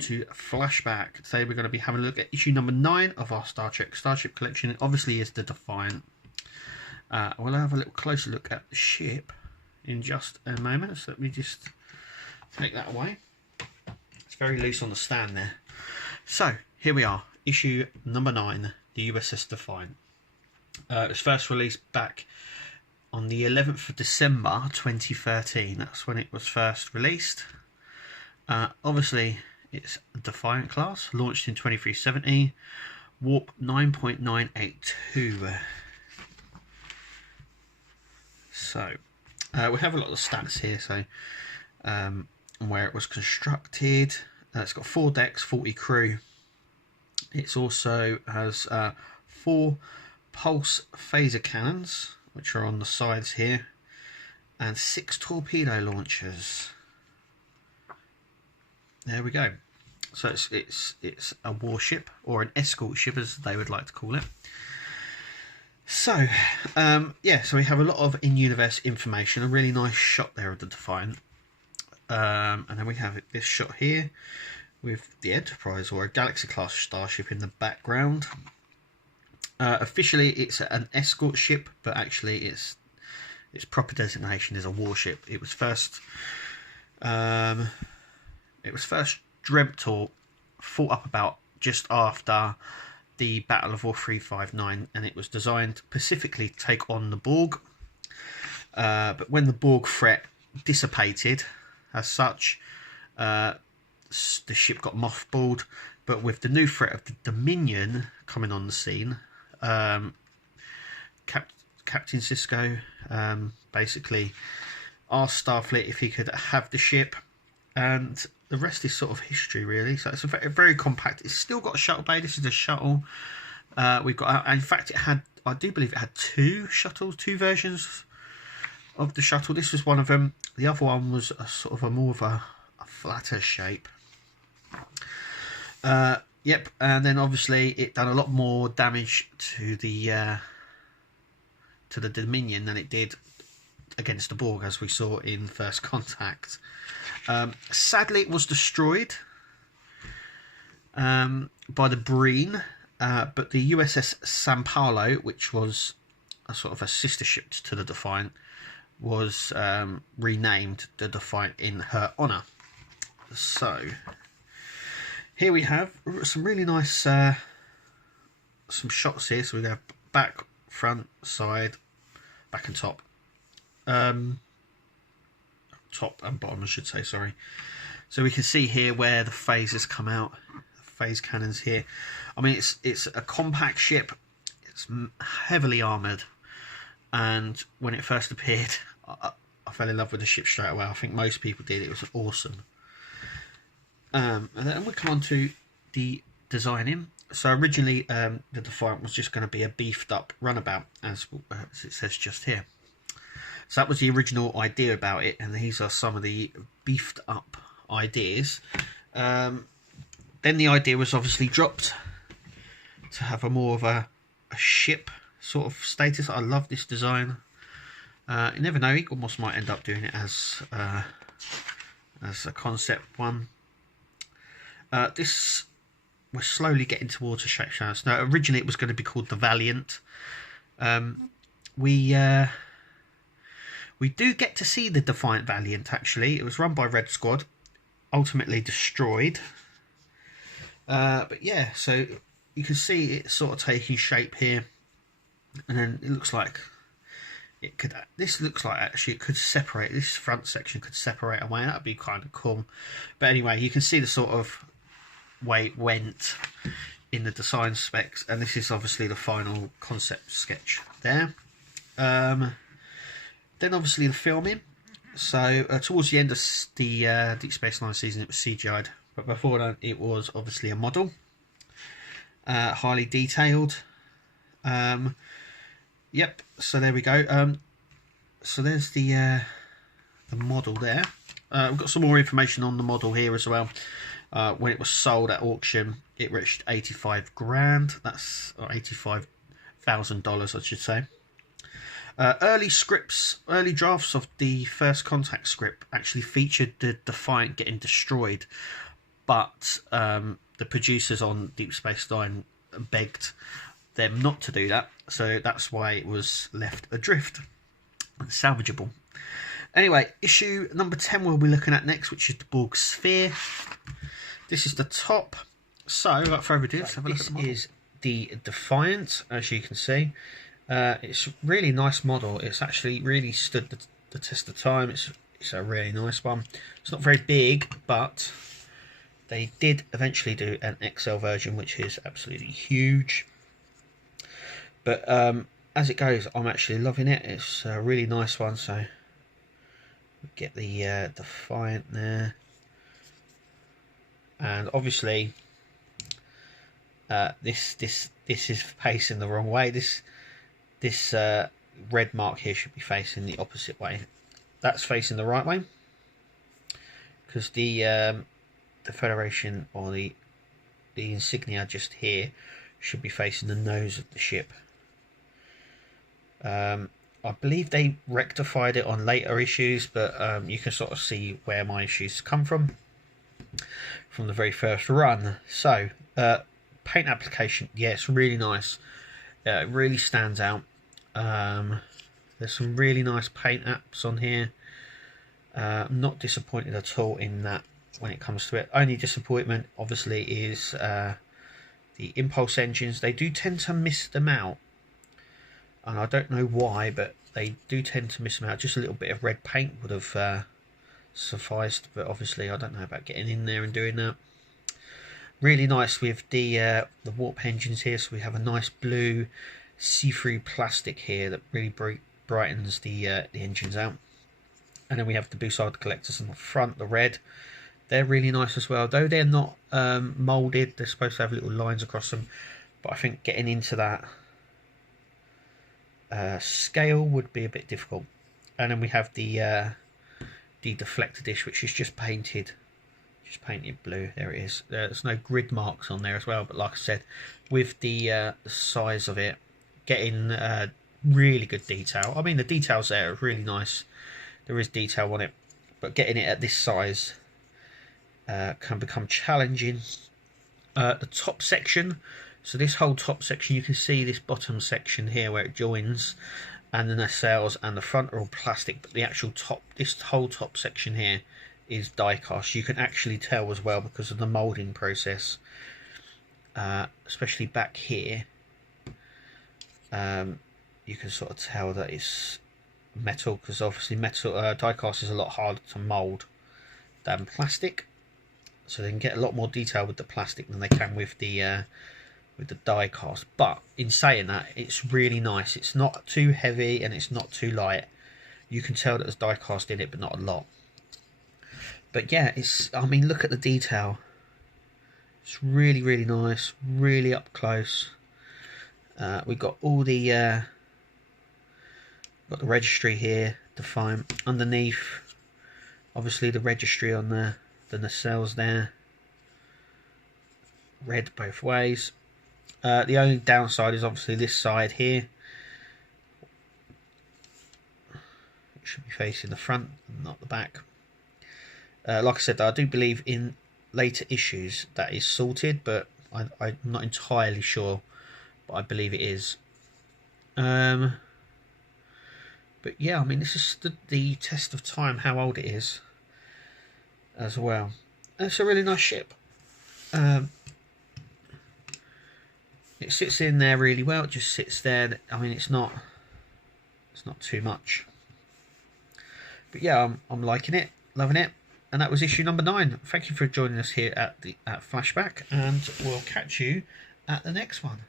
to Flashback. Today we're going to be having a look at issue number 9 of our Star Trek Starship collection. It obviously is the Defiant. We'll have a little closer look at the ship in just a moment. So let me just take that away. It's very loose on the stand there. So here we are, issue number 9, the USS Defiant. It was first released back on the 11th of December 2013. That's when it was first released. Obviously, it's a Defiant class, launched in 2370, warp 9.982. So, we have a lot of stats here. So, where it was constructed, it's got 4 decks, 40 crew. It also has 4 pulse phaser cannons, which are on the sides here, and 6 torpedo launchers. There we go. So it's a warship, or an escort ship as they would like to call it. So yeah, so we have a lot of in-universe information. A really nice shot there of the Defiant, and then we have this shot here with the Enterprise, or a Galaxy class starship, in the background. Officially it's an escort ship, but actually its proper designation is a warship. It was first dreamt or thought up about just after the Battle of War 359, and it was designed specifically to take on the Borg. But when the Borg threat dissipated, as such, the ship got mothballed. But with the new threat of the Dominion coming on the scene, Captain Sisko basically asked Starfleet if he could have the ship, and the rest is sort of history, really. So it's a very, very compact. It's still got a shuttle bay. This is a shuttle. We've got, in fact, it had, I do believe it had 2 shuttles, 2 versions of the shuttle. This was one of them. The other one was a sort of more of a flatter shape. Yep, and then obviously it done a lot more damage to the Dominion than it did against the Borg, as we saw in First Contact. Sadly, it was destroyed by the Breen, but the USS San Paulo, which was a sort of a sister ship to the Defiant, was renamed the Defiant in her honour. So here we have some really nice some shots here. So we have back, front, side, back and top. Top and bottom, I should say, sorry. So we can see here where the phasers come out, the phase cannons here. I mean, it's a compact ship. It's heavily armoured, and when it first appeared, I fell in love with the ship straight away. I think most people did. It was awesome. And then we come on to the designing. So originally, the Defiant was just going to be a beefed up runabout, as it says just here. So that was the original idea about it, and these are some of the beefed up ideas. Then the idea was obviously dropped to have a more of a ship sort of status. I love this design. You never know, he almost might end up doing it as a concept one. This, we're slowly getting towards a shape. Now, originally it was going to be called the Valiant. We do get to see the Defiant Valiant, actually. It was run by Red Squad, ultimately destroyed. But yeah, so you can see it sort of taking shape here. And then it looks like it could, this looks like actually it could separate, this front section could separate away. That would be kind of cool. But anyway, you can see the sort of way it went in the design specs. And this is obviously the final concept sketch there. Then obviously the filming. So towards the end of the Deep Space Nine season, it was CGI'd, but before that it was obviously a model, highly detailed. Yep. So there we go. So there's the model there. We've got some more information on the model here as well. When it was sold at auction, it reached 85 grand. That's $85,000, I should say. Early drafts of the First Contact script actually featured the Defiant getting destroyed but the producers on Deep Space Nine begged them not to do that, so that's why it was left adrift and salvageable. Anyway, issue number 10 we'll be looking at next, which is the Borg Sphere. This is the top. So, without further ado, let's have a look at the model. This is the Defiant, as you can see. It's a really nice model. It's actually really stood the test of time. It's a really nice one. It's not very big, but they did eventually do an XL version, which is absolutely huge. But as it goes, I'm actually loving it. It's a really nice one. So get the Defiant there, and obviously this is facing the wrong way. This red mark here should be facing the opposite way. That's facing the right way, because the Federation, or the insignia just here, should be facing the nose of the ship. I believe they rectified it on later issues, but you can sort of see where my issues come from the very first run. So paint application, yeah, it's really nice. It really stands out. There's some really nice paint apps on here. I'm not disappointed at all in that when it comes to it. Only disappointment obviously is the impulse engines. They do tend to miss them out, and I don't know why, but they do tend to miss them out. Just a little bit of red paint would have sufficed, but obviously I don't know about getting in there and doing that. Really nice with the warp engines here. So we have a nice blue see-through plastic here that really brightens the engines out. And then we have the Bussard collectors on the front, the red. They're really nice as well, though they're not moulded. They're supposed to have little lines across them, but I think getting into that scale would be a bit difficult. And then we have the deflector dish, which is just painted blue. There it is. There's no grid marks on there as well, but like I said, with the size of it, getting really good detail. I mean, the details there are really nice. There is detail on it, but getting it at this size can become challenging. The top section, so this whole top section, you can see this bottom section here where it joins, and the nacelles and the front are all plastic, but the actual top, this whole top section here, is die cast. You can actually tell as well because of the moulding process, especially back here. You can sort of tell that it's metal, because obviously metal die cast is a lot harder to mould than plastic, so they can get a lot more detail with the plastic than they can with the die cast. But in saying that, it's really nice. It's not too heavy and it's not too light. You can tell that there's die cast in it, but not a lot. But yeah, I mean, look at the detail. It's really, really nice, really up close. We've got all the got the registry here, Defiant. Underneath, obviously the registry on the nacelles there. Red both ways. The only downside is obviously this side here. It should be facing the front, not the back. Like I said, I do believe in later issues that is sorted, but I'm not entirely sure, but I believe it is. But yeah, I mean, this is the test of time, how old it is as well. And it's a really nice ship. It sits in there really well. It just sits there. I mean, it's not too much. But yeah, I'm liking it, loving it. And that was issue number 9. Thank you for joining us here at Flashback, and we'll catch you at the next one.